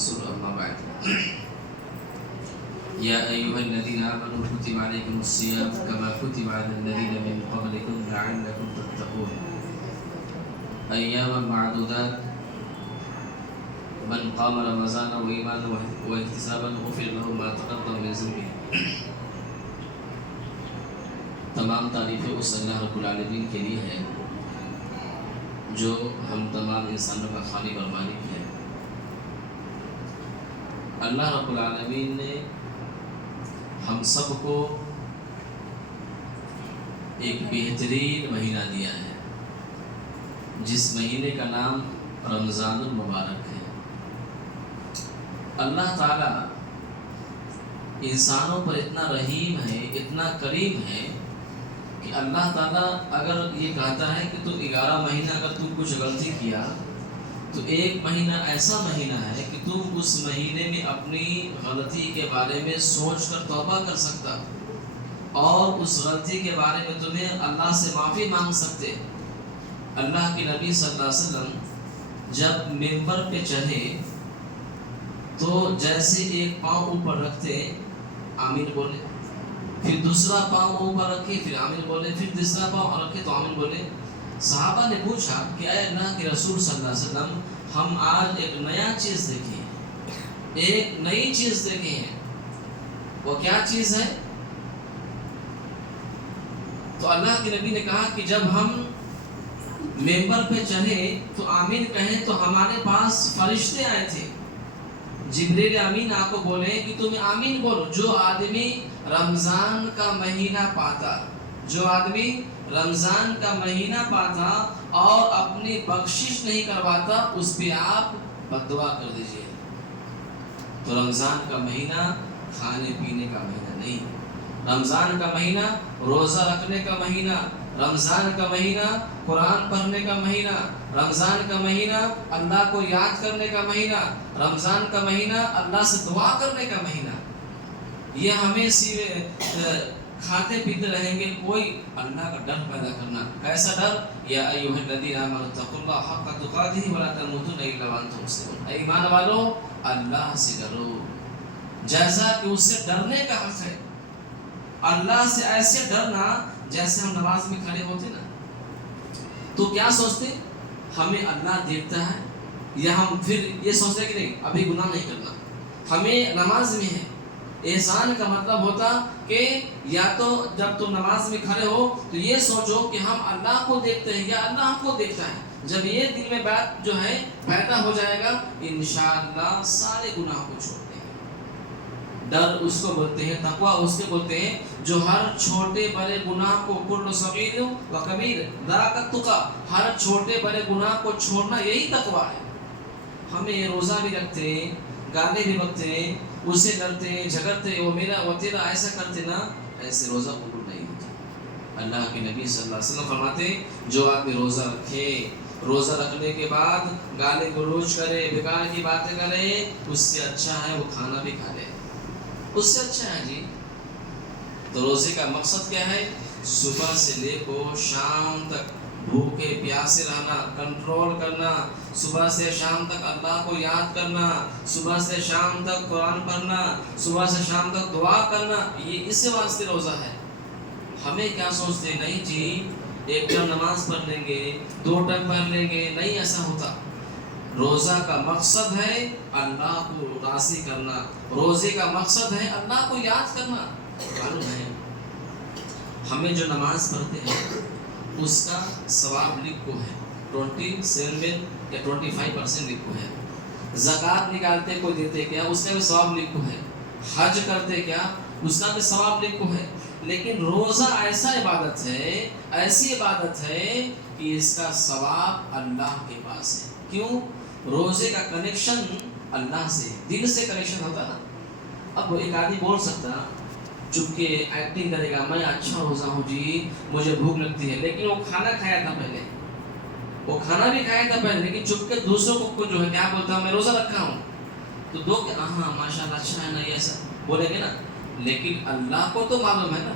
والرسول أما بعد يا أيها الذين آمنوا كتب عليكم الصيام كما كتب على الذين من قبلكم لعلكم تتقون أياما معدودات من قام رمضان وإيمانا واحتسابا غفر له ما تقدم من ذنبه. تمام تعریفیں اس اللہ رب العالمین کے لیے ہے جو ہم تمام انسانوں کا خالق اور مالک ہے. اللہ رب العالمین نے ہم سب کو ایک بہترین مہینہ دیا ہے جس مہینے کا نام رمضان المبارک ہے. اللہ تعالیٰ انسانوں پر اتنا رحیم ہے, اتنا کریم ہے کہ اللہ تعالیٰ اگر یہ کہتا ہے کہ تو 11 مہینہ اگر تم کچھ غلطی کیا تو ایک مہینہ ایسا مہینہ ہے کہ تم اس مہینے میں اپنی غلطی کے بارے میں سوچ کر توبہ کر سکتا اور اس غلطی کے بارے میں تمہیں اللہ سے معافی مانگ سکتے. اللہ کے نبی صلی اللہ علیہ وسلم جب ممبر پہ چڑھے تو جیسے ایک پاؤں اوپر رکھتے آمین بولے, پھر دوسرا پاؤں اوپر رکھے پھر آمین بولے, پھر تیسرا پاؤں رکھے تو آمین بولے. صحابہ نے پوچھا کہ اے اللہ کے رسول صلی اللہ علیہ وسلم ہم آج ایک نیا چیز دیکھے ہیں, ایک نئی چیز دیکھے ہیں, وہ کیا چیز ہے؟ تو اللہ کے نبی نے کہا کہ جب ہم ممبر پہ چڑھے تو آمین کہیں تو ہمارے پاس فرشتے آئے تھے, جبریل امین آپ کو بولے کہ تم آمین بولو. جو آدمی رمضان کا مہینہ پاتا, جو آدمی رمضان کا مہینہ پاتا اور اپنی بخشش نہیں کرواتا اس پہ آپ بد دعا کر دیجئے. تو رمضان کا مہینہ کھانے پینے کا مہینہ نہیں, رمضان کا مہینہ روزہ رکھنے کا مہینہ, رمضان کا مہینہ قرآن پڑھنے کا مہینہ, رمضان کا مہینہ اللہ کو یاد کرنے کا مہینہ, رمضان کا مہینہ اللہ سے دعا کرنے کا مہینہ. یہ ہمیں کھاتے پیتے رہیں گے, کوئی اللہ کا ڈر پیدا کرنا. کیسا ڈر؟ یا ایھا الذین آمنوا اتقوا اللہ حق تقاتہ ولا تموتن الا وانتم مسلمون. اے ایمان والو اللہ سے ڈرو جیسا کہ اس سے ڈرنے کا حق ہے. اللہ سے ایسے ڈرنا جیسے ہم نماز میں کھڑے ہوتے نا تو کیا سوچتے ہمیں اللہ دیکھتا ہے, یا ہم پھر یہ سوچتے کہ نہیں ابھی گناہ نہیں کرنا, ہمیں نماز میں ہے. احسان کا مطلب ہوتا کہ یا تو جب تم نماز میں کھڑے ہو تو یہ سوچو کہ ہم اللہ کو دیکھتے ہیں یا اللہ ہم کو دیکھتا ہے. جب یہ دل میں بات جو ہے پیدا ہو جائے گا انشاءاللہ سارے گناہ کو چھوڑ دیں گے. ڈر اس کو بولتے ہیں, تقویٰ اس کے بولتے ہیں جو ہر چھوٹے بڑے گناہ کو کل صغیر و کبیر ذاک التقیٰ, ہر چھوٹے بڑے گناہ کو چھوڑنا یہی تقویٰ ہے. ہمیں روزہ بھی رکھتے ہیں, گانے بھی بکتے ہیں, اس سے ڈرتے ہیں, جھگڑتے وہ میرا وہ تیرا ایسا کرتے نا, ایسے روزہ قبول نہیں ہوتا. اللہ کے نبی صلی اللہ علیہ وسلم فرماتے جو آدمی روزہ رکھے, روزہ رکھنے کے بعد گالی گلوچ کرے, بیکار کی باتیں کرے, اس سے اچھا ہے وہ کھانا بھی کھا لے, اس سے اچھا ہے جی. تو روزے کا مقصد کیا ہے؟ صبح سے لے کو شام تک بھوکے پیاسے رہنا, کنٹرول کرنا, صبح سے شام تک اللہ کو یاد کرنا, صبح سے شام تک قرآن پڑھنا, صبح سے شام تک دعا کرنا, یہ اس واسطے روزہ ہے. ہمیں کیا سوچتے ہیں نہیں جی ایک ٹائم نماز پڑھ لیں گے, 2 ٹائم پڑھ لیں گے, نہیں ایسا ہوتا. روزہ کا مقصد ہے اللہ کو راضی کرنا, روزے کا مقصد ہے اللہ کو یاد کرنا. معلوم ہے ہمیں جو نماز پڑھتے ہیں اس کا ثواب لکھو ہے 27 یا 25% لکھو ہے. زکوٰۃ نکالتے کوئی دیتے کیا اس کا بھی ثواب لکھو ہے. حج کرتے کیا اس کا بھی ثواب لکھو ہے. لیکن روزہ ایسا عبادت ہے, ایسی عبادت ہے کہ اس کا ثواب اللہ کے پاس ہے. کیوں؟ روزے کا کنیکشن اللہ سے, دل سے کنیکشن ہوتا نا. اب ایک آدمی بول سکتا چپ کے ایکٹنگ کرے گا میں اچھا روزہ ہوں جی مجھے بھوک لگتی ہے, لیکن وہ کھانا کھایا تھا پہلے, وہ کھانا بھی کھایا تھا پہلے, لیکن چپ کے دوسروں کو جو ہے کیا بولتا ہوں میں روزہ رکھا ہوں, تو دو کہ ہاں ماشاء اللہ اچھا ہے نا یہ ایسا بولیں گے نا. لیکن اللہ کو تو معلوم ہے نا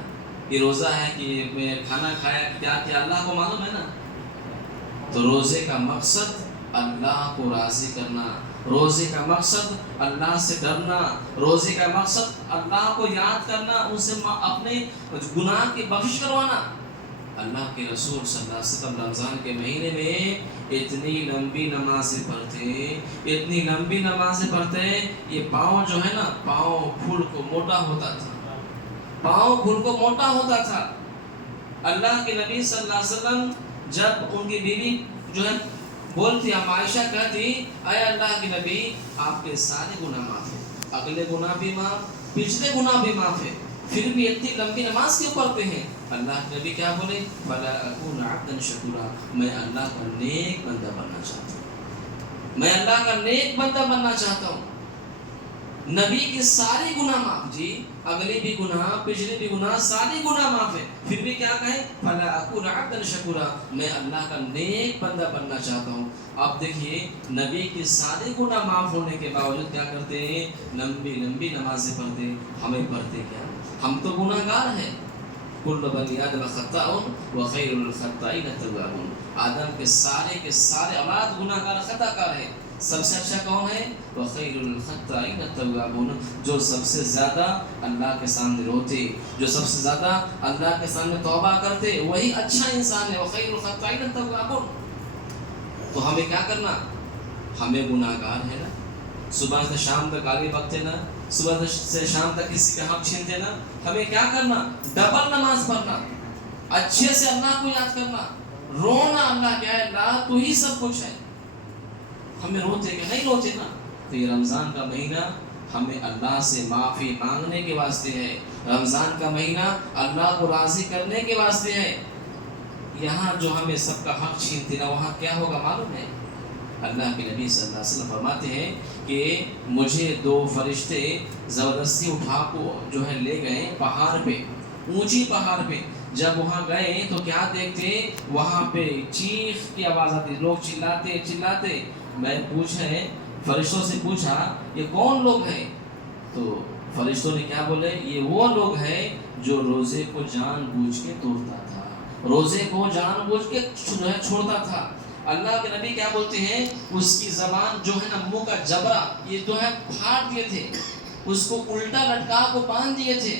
کہ روزہ ہے کہ میں کھانا کھایا کیا اللہ کو معلوم ہے نا. تو روزے کا مقصد اللہ کو راضی کرنا، روزے کا مقصد اللہ سے ڈرنا، روزے کا مقصد اللہ کو یاد کرنا، ان سے اپنے گناہ کی بخش کروانا۔ اللہ کے رسول صلی اللہ علیہ وسلم رمضان کے مہینے میں اتنی لمبی نمازیں پڑھتے، اتنی لمبی نمازیں پڑھتے، یہ پاؤں جو ہے نا، پاؤں پھول کو موٹا ہوتا تھا، پاؤں پھول کو موٹا ہوتا تھا۔ اللہ کے نبی صلی اللہ علیہ وسلم جب ان کی بیوی جو ہے بولتی، ہم عائشہ کہتی، اے اللہ کے نبی آپ کے سارے گناہ معاف ہیں، اگلے گناہ بھی معاف، پچھلے گناہ بھی معاف ہے، پھر بھی اتنی لمبی نماز کیوں پڑھتے ہیں؟ اللہ کے نبی کیا بولے؟ فَلَا أَكُونَ عَبْدًا شَكُورًا، میں اللہ کا نیک بندہ بننا چاہتا ہوں، میں اللہ کا نیک بندہ بننا چاہتا ہوں۔ نبی کے سارے گناہ معاف، جی اگلے بھی گناہ، پچھلے بھی گناہ، سارے گناہ معاف ہیں، پھر بھی کیا کہیں؟ فَلَا أَكُونَ عَبْدًا شَكُورًا، میں اللہ کا نیک بندہ بننا چاہتا ہوں۔ اب دیکھیے نبی کے سارے گناہ معاف ہونے کے باوجود کیا کرتے ہیں؟ لمبی لمبی نمازیں پڑھتے۔ ہمیں پڑھتے کیا؟ ہم تو گناہ گار ہیں۔ کل بنی آدم خطاء وخیر الخطائین التوابون، آدم کے سارے اولاد گناہ گار، خطا کار ہیں، سب سے اچھا کون ہے؟ وخیر الخطائین التوابون، جو سب سے زیادہ اللہ کے سامنے روتے، جو سب سے زیادہ اللہ کے سامنے توبہ کرتے، وہی اچھا انسان ہے، وخیر الخطائین التوابون۔ تو ہمیں کیا کرنا؟ ہمیں گناہ گار ہے نا، صبح سے شام تک آگے بڑھتے نا، صبح سے شام تک کسی کا حق چھینتے نا، ہمیں کیا کرنا؟ ڈبل نماز پڑھنا، اچھے سے اللہ کو یاد کرنا، رونا اللہ کیا ہے؟ اللہ تو ہی سب کچھ ہے۔ ہمیں روتے کہ نہیں روتے نا؟ تو یہ رمضان کا مہینہ ہمیں اللہ سے معافی مانگنے کے واسطے ہے، رمضان کا مہینہ اللہ کو راضی کرنے کے واسطے ہے۔ یہاں جو ہمیں سب کا حق چھینتے نا، وہاں کیا ہوگا معلوم ہے؟ اللہ کے نبی صلی اللہ علیہ وسلم فرماتے ہیں کہ مجھے دو فرشتے زبردستی اٹھا کو جو ہے لے گئے پہاڑ پہ، اونچی پہاڑ پہ۔ جب وہاں گئے تو کیا دیکھتے؟ وہاں پہ چیخ کی آواز آتی، لوگ چلاتے چلاتے۔ میں فرشتوں سے پوچھا یہ کون لوگ ہیں؟ تو فرشتوں نے کیا بولے؟ یہ وہ لوگ ہیں جو روزے کو جان بوجھ کے توڑتا تھا، روزے کو جان بوجھ کے چھوڑتا تھا۔ اللہ کے نبی کیا بولتے ہیں؟ اس کی زبان جو ہے نا، منہ کا جبرا یہ جو ہے پھاڑ دیے تھے، اس کو الٹا لٹکا کو باندھ دیے تھے،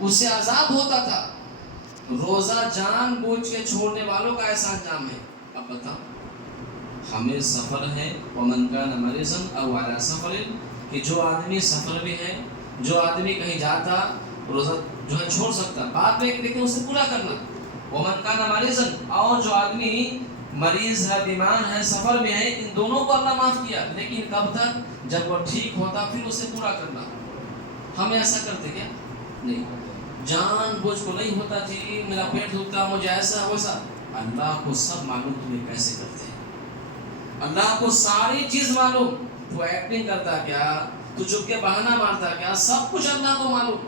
اس سے عذاب ہوتا تھا۔ روزہ جان بوجھ کے چھوڑنے والوں کا ایسا انجام ہے۔ اب بتاؤ، ہمیں سفر ہے، ومن کان مریضا او علی سفر، کہ جو آدمی سفر میں ہے، جو آدمی کہیں جاتا، روزہ جو ہے چھوڑ سکتا، بعد میں لیکن اسے پورا کرنا۔ ومن کان مریضا، اور جو آدمی مریض ہے، بیمار ہے، سفر میں ہے، ان دونوں کو اللہ معاف کیا، لیکن کب تک؟ جب وہ ٹھیک ہوتا پھر اسے پورا کرنا۔ ہم ایسا کرتے کیا؟ نہیں، جان بوجھ کو نہیں ہوتا جی میرا پیٹ دکھتا، مجھے ایسا ویسا۔ اللہ کو سب معلوم تمہیں کیسے کرتے ہیں، اللہ کو ساری چیز معلوم، تو ایکٹنگ کرتا کیا، تو چپ کے بہانہ مارتا کیا، سب کچھ اللہ کو معلوم۔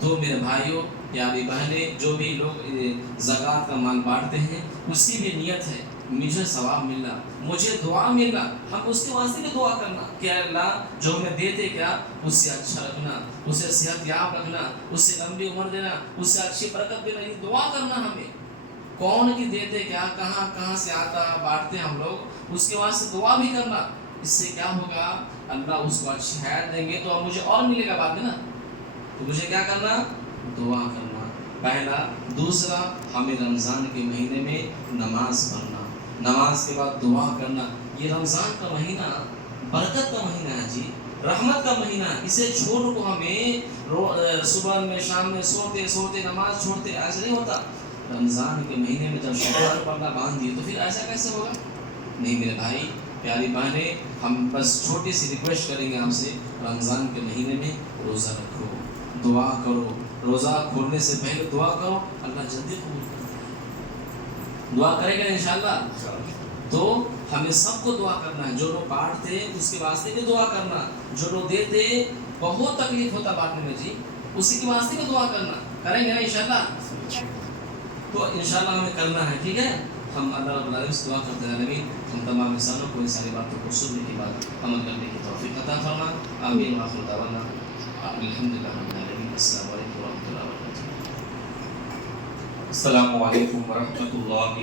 تو میرے بھائیوں، پیاری بہنیں، جو بھی لوگ زکوٰۃ کا مال بانٹتے ہیں، اس کی بھی نیت ہے مجھے ثواب ملنا، مجھے دعا ملنا، ہم اس کے واسطے بھی دعا کرنا کہ اللہ جو ہمیں دیتے کیا، اس سے اچھا رکھنا، اسے صحت یاب رکھنا، اس سے لمبی عمر دینا، اس سے اچھی برکت دینا، یہ دعا کرنا ہمیں۔ کون کی دیتے کیا، کہاں سے آتا بانٹتے ہم لوگ، اس کے واسطے دعا بھی کرنا۔ اس سے کیا ہوگا؟ اللہ اس کو اچھی حیات دیں گے تو مجھے اور ملے گا بعد میں نا۔ تو مجھے کیا کرنا؟ دعا کرنا، پہلا۔ دوسرا، ہمیں رمضان کے مہینے میں نماز پڑھنا، نماز کے بعد دعا کرنا۔ یہ رمضان کا مہینہ برکت کا مہینہ ہے جی، رحمت کا مہینہ ہے، اسے چھوڑ کو ہمیں صبح میں شام میں سوتے نماز چھوڑتے، ایسا نہیں ہوتا۔ رمضان کے مہینے میں جب شوال پردہ باندھ دیے تو پھر ایسا کیسے ہوگا؟ نہیں میرے بھائی، پیاری بہنیں، ہم بس چھوٹی سی ریکویسٹ کریں گے آپ سے، رمضان کے مہینے میں روزہ رکھو، دعا کرو، روزہ کھولنے سے پہلے دعا کرو، اللہ جلدی قبول کرتا ہے، دعا کرے گا انشاءاللہ۔ تو ہمیں سب کو دعا کرنا ہے، جو لوگ بانٹتے اس کے واسطے بھی دعا کرنا، جو لوگ دیتے بہت تکلیف ہوتا بانٹنے میں جی، اسی کے واسطے بھی دعا کرنا، کریں گے نا انشاءاللہ؟ تو انشاءاللہ ہمیں کرنا ہے، ٹھیک ہے؟ ہم اللہ رب العالمین سے دعا کرتے ہیں، نبی ہم تمام انسانوں کو ان ساری باتوں کو سننے کے بعد عمل کرنے کی توفیق عطا فرما، آمین وآخر دعوانا الحمدللہ رب العالمین۔ السلام علیکم ورحمۃ اللہ وبرکاتہ۔ السلام علیکم ورحمۃ اللہ